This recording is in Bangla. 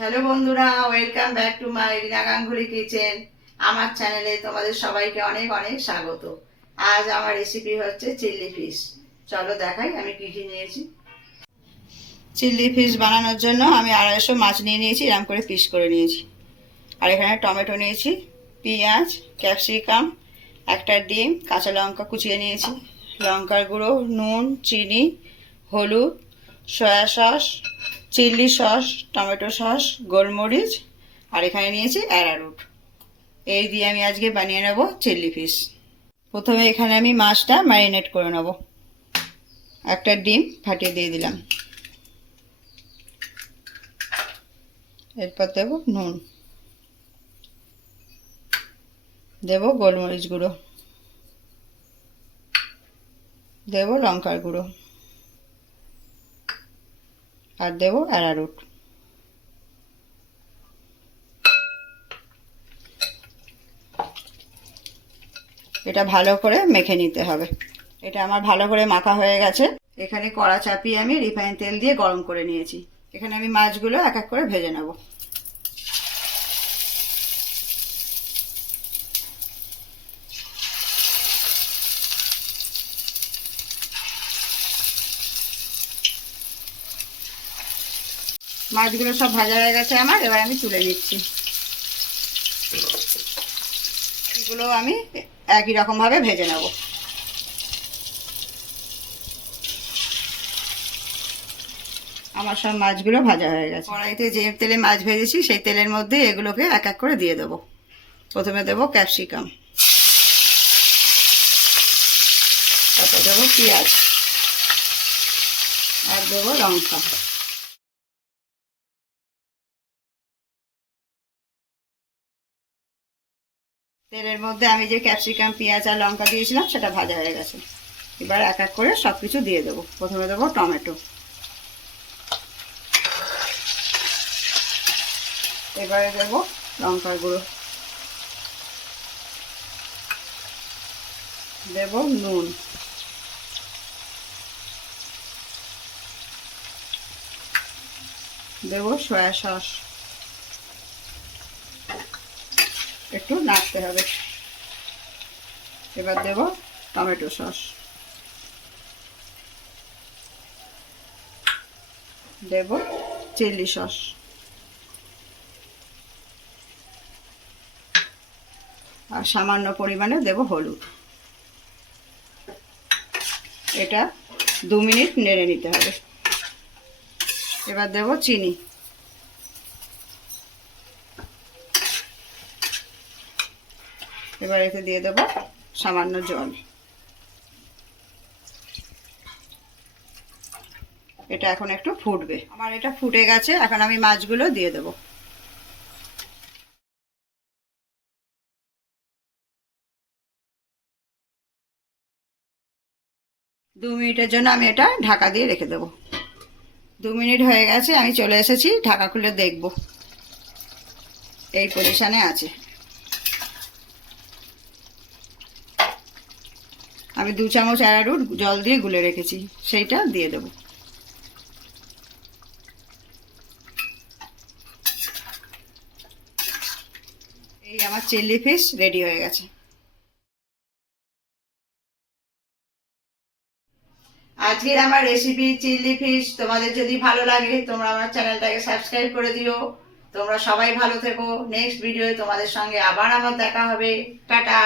হ্যালো বন্ধুরা, welcome back to my Rina Ganguly kitchen. আমার চ্যানেলে তোমাদের সবাইকে অনেক অনেক স্বাগত। আজ আমার রেসিপি হচ্ছে চিল্লি ফিশ। চলো দেখাই আমি কী কী নিয়েছি। চিল্লি ফিশ বানানোর জন্য আমি 250 মাছ নিয়ে নিয়েছি, এরকম করে পিস করে নিয়েছি। আর এখানে টমেটো নিয়েছি, পেঁয়াজ, ক্যাপসিকাম, একটা ডিম, কাঁচা লঙ্কা কুচিয়ে নিয়েছি, লঙ্কার গুঁড়ো, নুন, চিনি, হলুদ, soya sauce, chilli sauce, tomato sauce, গোলমরিচ, আর এখানে নিয়েছি অ্যারারুট। এই দিয়ে আমি আজকে বানিয়ে নেব চিল্লি ফিশ। প্রথমে এখানে আমি মাছটা ম্যারিনেট করে নেব। একটা ডিম ফাটিয়ে দিয়ে দিলাম, এরপর দেব নুন, দেব গোলমরিচ গুঁড়ো, দেব লঙ্কার গুঁড়ো, আর দেব অ্যারারুট। এটা ভালো করে মেখে নিতে হবে। এটা আমার ভালো করে মাখা হয়ে গেছে। এখানে কড়া চাপিয়ে আমি রিফাইন তেল দিয়ে গরম করে নিয়েছি। এখানে আমি মাছগুলো এক এক করে ভেজে নেব। মাছগুলো সব ভাজা হয়ে গেছে আমার, এবার আমি তুলে নিচ্ছি। এগুলো আমি একই রকমভাবে ভেজে নেব। আমার সব মাছগুলো ভাজা হয়ে গেছে। কড়াইতে যে তেলে মাছ ভেজেছি সেই তেলের মধ্যে এগুলোকে এক এক করে দিয়ে দেবো। প্রথমে দেবো ক্যাপসিকাম, তারপর দেবো পেঁয়াজ, আর দেবো লঙ্কা। তেলের মধ্যে আমি যে ক্যাপসিকাম, পেঁয়াজ আর লঙ্কা দিয়েছিলাম সেটা ভাজা হয়ে গেছে। এবার এক এক করে সব কিছু দিয়ে দেবো। প্রথমে দেবো টমেটো, এবারে দেবো লঙ্কার গুঁড়ো, দেব নুন, দেব সয়া সস, একটু নাড়তে হবে। এবার দেব টমেটো সস, দেব চিলি সস, আর সামান্য পরিমাণে দেব হলুদ। এটা 2 মিনিট নেড়ে নিতে হবে। এবার দেব চিনি, এবার এতে দিয়ে দেব সামান্য জল। এটা এখন একটু ফুটবে। আমার এটা ফুটে গেছে, এখন আমি মাছগুলো দিয়ে দেব। দু মিনিটের জন্য আমি এটা ঢাকা দিয়ে রেখে দেব। 2 মিনিট হয়ে গেছে, আমি চলে এসেছি। ঢাকা খুলে দেখব, এই পজিশনে আছে। আমি 2 চামচ অ্যারারুট জল দিয়ে গুলে রেখেছি, সেইটা দিয়ে দেব। এই আমার চিল্লি ফিশ রেডি হয়ে গেছে। আজকের আমার রেসিপি চিল্লি ফিশ তোমাদের যদি ভালো লাগে তোমরা আমার চ্যানেলটাকে সাবস্ক্রাইব করে দিও। তোমরা সবাই ভালো থেকো। নেক্সট ভিডিওয়ে তোমাদের সঙ্গে আবার আমার দেখা হবে। টাটা।